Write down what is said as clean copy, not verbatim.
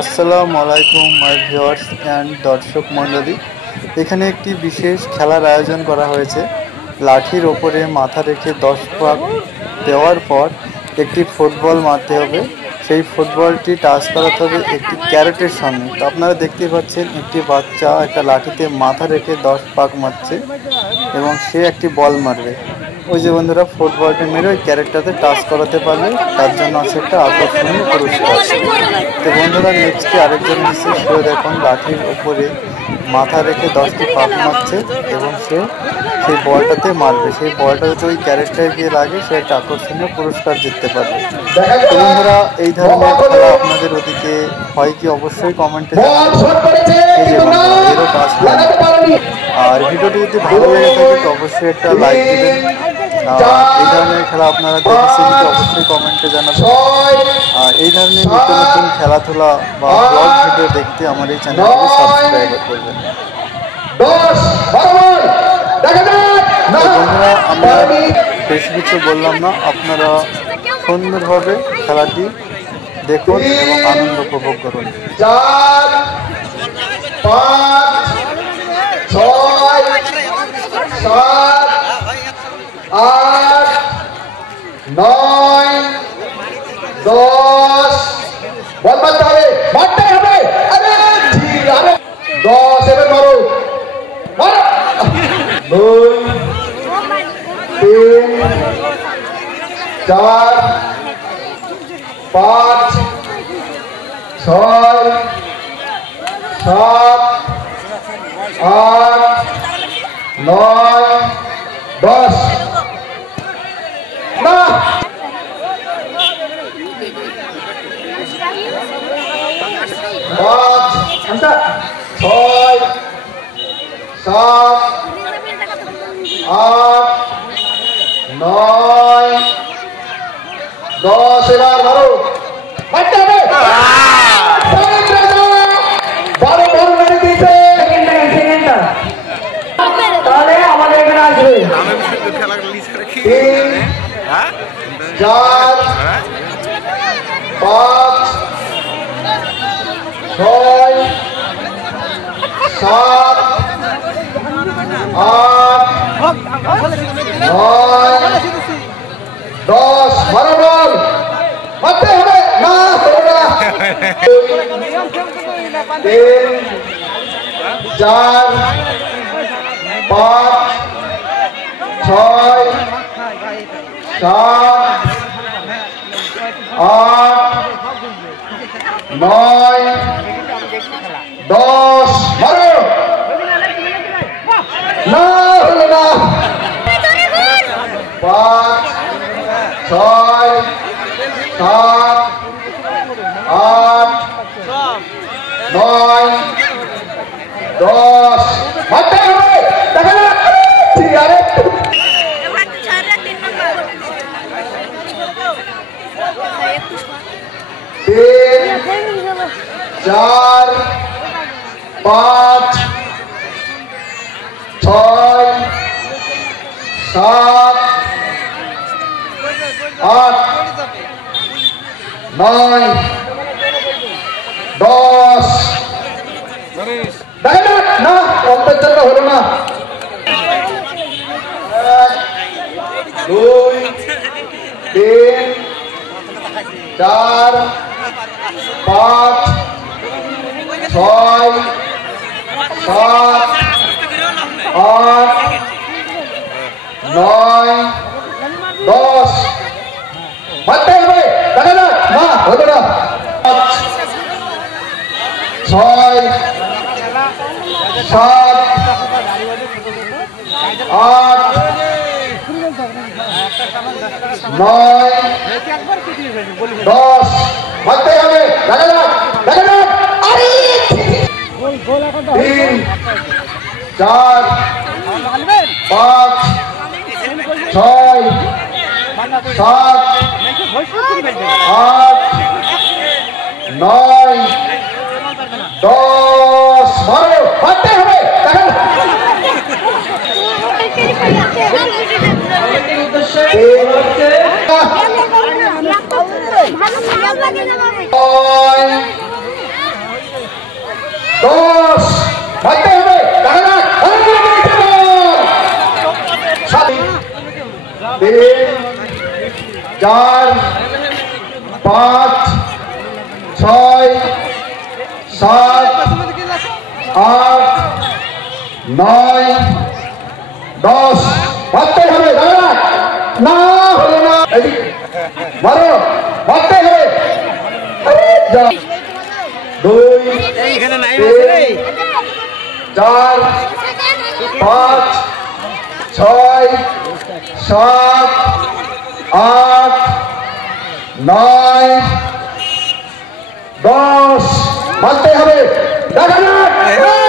আসসালামু আলাইকুম মাই viewers and দর্শক মণ্ডলী। এখানে একটি বিশেষ খেলার আয়োজন করা হয়েছে। লাঠির ওপরে মাথা রেখে 10 পাক দেওয়ার পর একটি ফুটবল মারতে হবে। সেই ফুটবলটি টাচ করাতে হবে একটি ক্যারেটের সঙ্গে। তো আপনারা দেখতে পাচ্ছেন একটি বাচ্চা একটা লাঠিতে মাথা রেখে 10 পাক মারছে এবং সে একটি বল মারবে। ওই যে বন্ধুরা ফুটবলটি মেরে ওই ক্যারেক্টারতে টাচ করাতে পারবে, তার জন্য আছে একটা আকর্ষণীয় পুরস্কার। তো বন্ধুরা নেক্সটে আরেকজন নিচ্ছে, সেও দেখুন লাঠির উপরে মাথা রেখে 10টি পাক মারছে এবং সে সেই বলটাতে মারবে। সেই বলটা যদি ওই ক্যারেক্টারে গিয়ে লাগে সে একটা আকর্ষণীয় পুরস্কার জিততে পারবে। তো বন্ধুরা এই ধরনের খেলা আপনাদের ওদিকে হয় কি অবশ্যই কমেন্টে জানাবেন। এই যে বন্ধুরা এরও কাজ হয়। আর ভিডিওটি যদি ভালো লেগে থাকে তো অবশ্যই একটা লাইক দেবেন। এই ধরনের খেলা আপনারা দেখেছেন কি অবশ্যই কমেন্টে জানাবেন। আর এই ধরনের নিত্য নতুন খেলাধুলা বা ব্লগ ভিডিও দেখতে আমার এই চ্যানেলটিকে সাবস্ক্রাইব করবেন। বন্ধুরা আমরা বেশি কিছু বললাম না, আপনারা সুন্দরভাবে খেলাটি দেখুন এবং আনন্দ উপভোগ করুন। 4 5 6 7 8 9 10 বল মারতে হবে, মারতে হবে। আরে ঠিক, আরে 10 এবার মারো, মারো। 2 3 4 5 6 7 8 9 10 না 5 6 7 8 9 10 এবার মারো, মারতে হবে। বারো বল মেরে দিয়েছে, তাহলে আমাদের এখানে আসবে 3 4 5 6 7 8 9 10 বারো বল মারতে হবে, না হবে না। 3 4 5 6 7 8 9 10 মারো, না হলো না। 5 6 7 8 9 10 মারতে হবে, দেখা না ঠিক আছে। 3 4 5 6 7 8 9 10 দেখা না, অল্পের জন্য হলো না। 2 3 4 5 6 7 8 9 10 মারতে হবে, দেখা না, না হলো না। 6 7 8 9 10 মারতে হবে, দেখা না, দেখা না। 3 4 5 6 7 8 9 10 মারো, মারতে হবে, দেখা না। 9 8 9 10 মারতে হবে না হলো না মারো মারতে হবে 2 4 5 6 7 8 9 10 মারতে হবে দেখা যাক